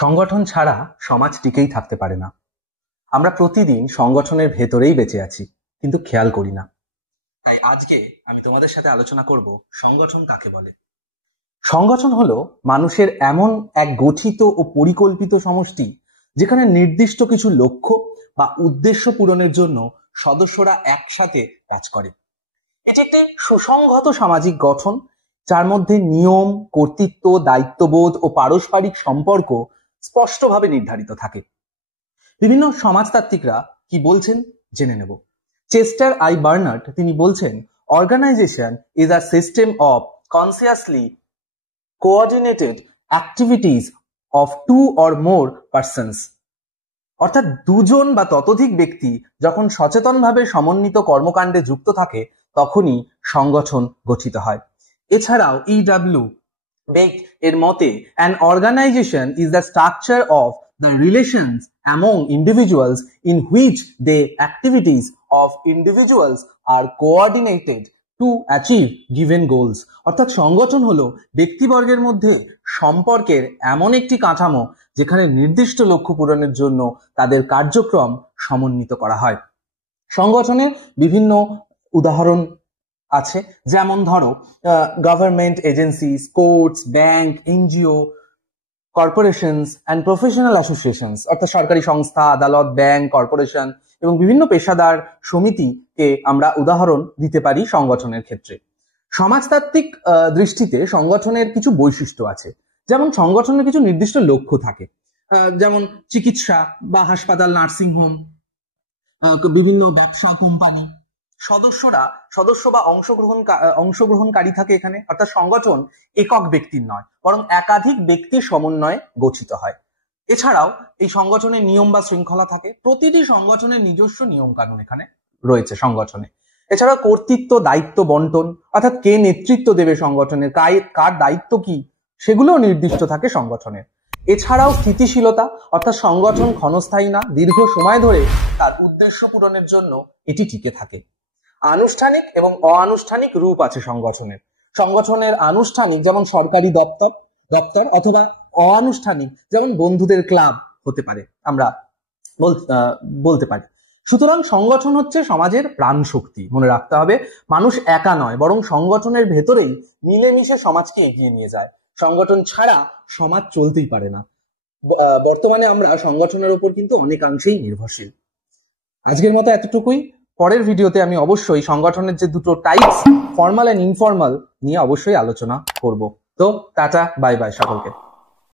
সংগঠন ছাড়া সমাজ টিকেই থাকতে পারে না। আমরা প্রতিদিন সংগঠনের ভেতরেই বেঁচে আছি, কিন্তু খেয়াল করি না। তাই আজকে আমি তোমাদের সাথে আলোচনা করব সংগঠন কাকে বলে। সংগঠন হলো মানুষের এমন এক গঠিত ও পরিকল্পিত সমষ্টি যেখানে নির্দিষ্ট কিছু লক্ষ্য বা উদ্দেশ্য পূরণের জন্য সদস্যরা একসাথে কাজ করে। এটি একটি সুসংহত সামাজিক গঠন যার মধ্যে নিয়ম, কর্তৃত্ব, দায়িত্ববোধ ও পারস্পরিক সম্পর্ক স্পষ্টভাবে নির্ধারিত থাকে। বিভিন্ন সমাজতাত্ত্বিকরা কি বলছেন জেনে নেব। চেস্টার আই বার্নার্ড তিনি বলছেন, organisation is a system of consciously coordinated activities of two or more persons. অর্থাৎ দুজন বা ততোধিক ব্যক্তি যখন সচেতনভাবে সমন্বিত কর্মকাণ্ডে যুক্ত থাকে তখনই সংগঠন গঠিত হয়। এছাড়াও ইডব্লিউ বেক এর মতে, an organization is the structure of the relations among individuals in which the activities of individuals are coordinated to achieve given goals. অর্থাৎ সংগঠন হলো ব্যক্তিবর্গের মধ্যে সম্পর্কের এমন একটি কাঠামো যেখানে নির্দিষ্ট লক্ষ্য পূরণের জন্য তাদের কার্যক্রম সমন্বিত করা হয়। সংগঠনের বিভিন্ন উদাহরণ আছে, যেমন ধরো government agencies, courts, bank, NGO, corporations and professional associations, অর্থাৎ সরকারি সংস্থা, আদালত, ব্যাংক, কর্পোরেশন এবং বিভিন্ন পেশাদার সমিতিকে আমরা উদাহরণ দিতে পারি সংগঠনের ক্ষেত্রে। সমাজতাত্ত্বিক দৃষ্টিতে সংগঠনের কিছু বৈশিষ্ট্য আছে, যেমন সংগঠনের কিছু নির্দিষ্ট লক্ষ্য থাকে, যেমন চিকিৎসা বা হাসপাতাল, নার্সিং হোম, বিভিন্ন ব্যবসা, কোম্পানি। সদস্য বা অংশগ্রহণকারী থাকে এখানে, অর্থাৎ সংগঠন একক ব্যক্তির নয় বরং একাধিক ব্যক্তির সমন্বয়ে গঠিত হয়। এছাড়াও এই সংগঠনের নিয়ম বা শৃঙ্খলা থাকে, প্রতিটি সংগঠনের নিজস্ব নিয়ম কানুন এখানে রয়েছে সংগঠনে। এছাড়াও কর্তৃত্ব, দায়িত্ব বন্টন, অর্থাৎ কে নেতৃত্ব দেবে সংগঠনের, কার দায়িত্ব কি, সেগুলোও নির্দিষ্ট থাকে সংগঠনের। এছাড়াও স্থিতিশীলতা, অর্থাৎ সংগঠন ক্ষণস্থায়ী না, দীর্ঘ সময় ধরে তার উদ্দেশ্য পূরণের জন্য এটি টিকে থাকে। আনুষ্ঠানিক এবং অনানুষ্ঠানিক রূপ আছে সংগঠনের আনুষ্ঠানিক যেমন সরকারি দপ্তর অথবা অনানুষ্ঠানিক যেমন বন্ধুদের ক্লাব হতে পারে, আমরা বলতে পারি। সুতরাং সংগঠন হচ্ছে সমাজের প্রাণ শক্তি। মনে রাখতে হবে, মানুষ একা নয় বরং সংগঠনের ভেতরেই মিলেমিশে সমাজকে এগিয়ে নিয়ে যায়। সংগঠন ছাড়া সমাজ চলতেই পারে না। বর্তমানে আমরা সংগঠনের উপর কিন্তু অনেকাংশেই নির্ভরশীল। আজকের মতো এতটুকুই। পরের ভিডিওতে আমি অবশ্যই সংগঠনের যে দুটো টাইপস, ফর্মাল এন্ড ইনফর্মাল, নিয়ে অবশ্যই আলোচনা করব। তো টাটা, বাই বাই সকলকে।